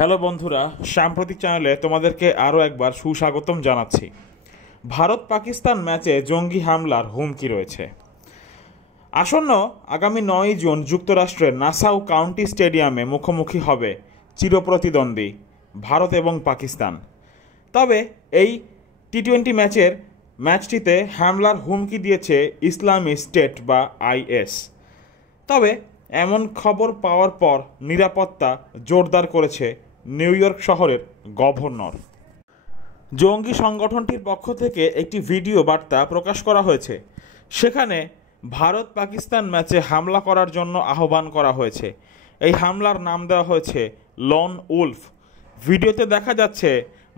Hello বন্ধুরা, সাম্প্রতিক চ্যানেলে তোমাদেরকে আরও একবার সুস্বাগতম জানাচ্ছি। ভারত পাকিস্তান ম্যাচে জঙ্গি হামলার হুমকি রয়েছে। আসন্ন আগামী 9 জুন যুক্তরাষ্ট্রের নাসাউ কাউন্টি স্টেডিয়ামে মুখোমুখি হবে চিরপ্রতিদ্বন্দ্বী ভারত এবং পাকিস্তান। তবে এই টি-20 ম্যাচটিতে হামলার হুমকি দিয়েছে ইসলামী স্টেট বা আইএস। তবে এমন খবর পাওয়ার পর নিরাপত্তা জোরদার করেছে নিউ ইয়র্ক শহরের গভর্নর। জঙ্গি সংগঠনটির পক্ষ থেকে একটি ভিডিও বার্তা প্রকাশ করা হয়েছে। সেখানে ভারত পাকিস্তান ম্যাচে হামলা করার জন্য আহ্বান করা হয়েছে। এই হামলার নাম দেওয়া হয়েছে লন উলফ। ভিডিওতে দেখা যাচ্ছে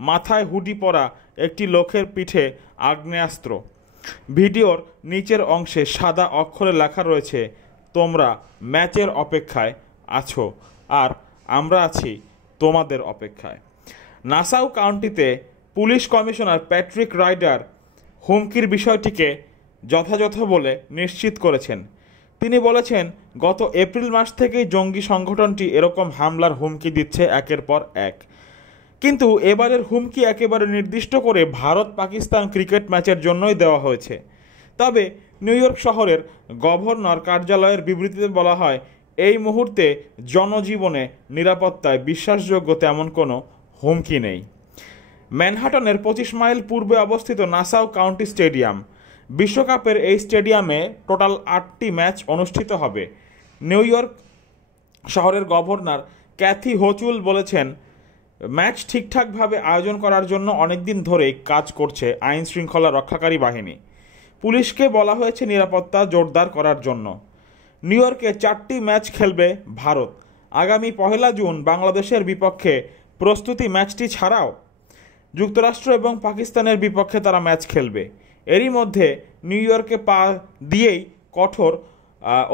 মাথায় হুডি পরা একটি লোকের পিঠে আগ্নেয়াস্ত্র। ভিডিওর নিচের অংশে সাদা অক্ষরে লেখা রয়েছে, তোমরা ম্যাচের অপেক্ষায় আছো আর আমরা আছি তোমাদের অপেক্ষায়। নাসাউ কাউন্টিতে পুলিশ কমিশনার প্যাট্রিক রাইডার হুমকির বিষয়টিকে যথাযথ বলে নিশ্চিত করেছেন। তিনি বলেছেন, গত এপ্রিল মাস থেকেই জঙ্গি সংগঠনটি এরকম হামলার হুমকি দিচ্ছে একের পর এক। কিন্তু এবারের হুমকি একেবারে নির্দিষ্ট করে ভারত পাকিস্তান ক্রিকেট ম্যাচের জন্যই দেওয়া হয়েছে। তবে নিউ ইয়র্ক শহরের গভর্নর কার্যালয়ের বিবৃতিতে বলা হয়, এই মুহূর্তে জনজীবনে নিরাপত্তায় বিশ্বাসযোগ্য তেমন কোনো হুমকি নেই। ম্যানহাটনের 25 মাইল পূর্বে অবস্থিত নাসাউ কাউন্টি স্টেডিয়াম। বিশ্বকাপের এই স্টেডিয়ামে টোটাল 8টি ম্যাচ অনুষ্ঠিত হবে। নিউ ইয়র্ক শহরের গভর্নর ক্যাথি হোচুল বলেছেন, ম্যাচ ঠিকঠাকভাবে আয়োজন করার জন্য অনেকদিন ধরেই কাজ করছে আইন শৃঙ্খলা রক্ষাকারী বাহিনী। পুলিশকে বলা হয়েছে নিরাপত্তা জোরদার করার জন্য। নিউ ইয়র্কে 4টি ম্যাচ খেলবে ভারত। আগামী 1 জুন বাংলাদেশের বিপক্ষে প্রস্তুতি ম্যাচটি ছাড়াও যুক্তরাষ্ট্র এবং পাকিস্তানের বিপক্ষে তারা ম্যাচ খেলবে। এরই মধ্যে নিউ ইয়র্কে পা দিয়েই কঠোর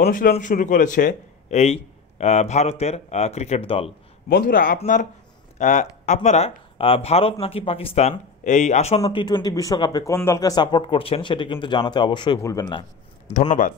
অনুশীলন শুরু করেছে এই ভারতের ক্রিকেট দল। বন্ধুরা, আপনারা ভারত নাকি পাকিস্তান এই আসন্ন টি-20 বিশ্বকাপে কোন দলকে সাপোর্ট করছেন সেটি কিন্তু জানাতে অবশ্যই ভুলবেন না। ধন্যবাদ।